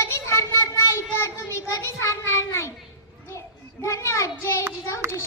कधीच हारणार नाही तर तुम्ही कधीच हारणार नाही. धन्यवाद. जय जिजाऊ जय